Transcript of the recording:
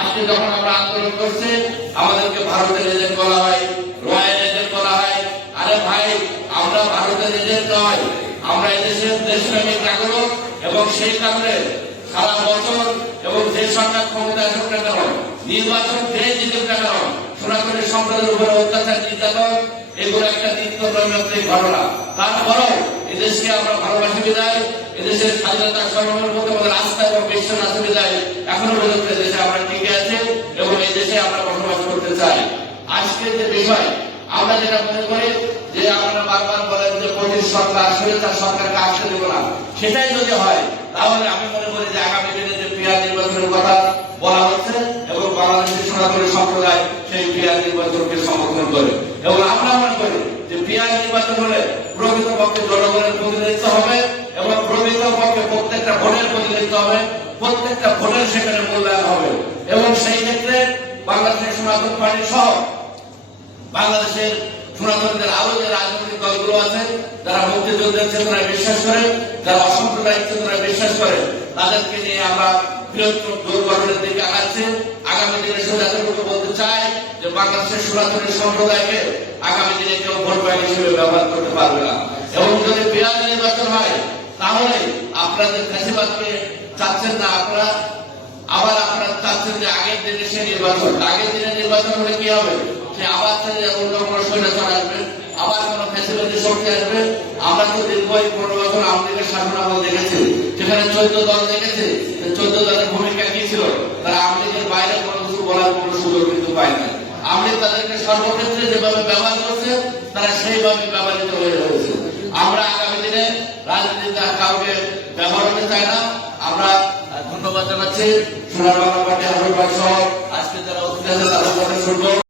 আজকে যখন আমরা আন্দোলন করছি, আমাদেরকে ভারতের এজেন্ট বলা হয় রয়্যাল এজেন্ট বলা হয়। আরে ভাই, আমরা ভারতের এজেন্ট নয়। আমরা এদেশের দেশপ্রেমিক নাগরিক এবং সেই কারণে সারা বছর এবং যে সরকার ক্ষমতা আসুক না কেন, নির্বাচন যে জিতুক না কেন, সনাতনী সম্প্রদায়ের উপরে অত্যাচার, নির্যাতন, এগুলো একটা নিত্য নৈমিত্তিক ঘটনা। তারপরও এদেশকে আমরা ভালোবাসি বিদায়। এদেশের স্বাধীনতা সংগ্রামের প্রতি আমাদের আস্থা এবং বিশ্বাস আছে বিদায়। এখনও পর্যন্ত দেশে আমরা চাই আজকের যে বিষয়, আমরা যেটা মনে করি, যে বারবার বলেন যে সরকার সরকারকে আসতে দেবো না। সেটাই যদি হয়, তাহলে আমি মনে করি যে আগামী দিনে যে পিয়ার নির্বাচনের কথা বলা হচ্ছে এবং বাংলাদেশের সম্প্রদায় সেই পিয়ার নির্বাচনকে সমর্থন করে। এবং আমরা মনে করি যে পিয়ার নির্বাচন হলে জনগণের প্রতিনিধিত্ব হবে এবং প্রকৃতপক্ষে প্রত্যেকটা ভোটের প্রতিনিধিত্ব হবে, প্রত্যেকটা ভোটের সেখানে মূল্যায়ন হবে। এবং সেই ক্ষেত্রে বাংলাদেশের সনাতন পার্টি সহ বাংলাদেশের সনাতনীদের আরও যে রাজনৈতিক দলগুলো আছে, যারা মুক্তিযুদ্ধের চেতনায় বিশ্বাস করে, যারা অসাম্প্রদায়িক চেতনায় বিশ্বাস করে, তাদেরকে নিয়ে আমরা বৃহত্তর দিকে আগাচ্ছি। আগামী দিনে বলতে চাই যে বাংলাদেশের সনাতনী সম্প্রদায়কে আগামী দিনে কেউ ভোট হিসেবে ব্যবহার করতে পারবে না। এবং যদি বিরাট নির্বাচন হয়, তাহলে আপনাদের চাচ্ছেন না আপনারা। চাচ্ছেন যে আগের দিনে সে নির্বাচন, আগের দিনে নির্বাচন হলে কি হবে? সে আবার চাইলে অন্য কোনো স্বৈরাচার আসবে, আবার কোনো ফ্যাসিলিটি শক্তি আসবে। আমরা তো দীর্ঘ এই পনেরো বছর আমাদের শাসন আমল দেখেছি। সেখানে চোদ্দ দল দেখেছে। চোদ্দ দলের ভূমিকা কি ছিল? তারা আমলিগের বাইরে কোনো কিছু বলার কোনো সুযোগ কিন্তু পায় না তাদেরকে সর্বক্ষেত্রে যেভাবে ব্যবহার করছে, তারা সেইভাবে ব্যবহৃত হয়ে রয়েছে। আমরা আগামী দিনে রাজনীতিতে কাউকে ব্যবহার করতে চাই না। আমরা ধন্যবাদ জানাচ্ছি। সোনার বাংলা পার্টি আহ্বান সহ আজকে যারা আছে তাদের শুনব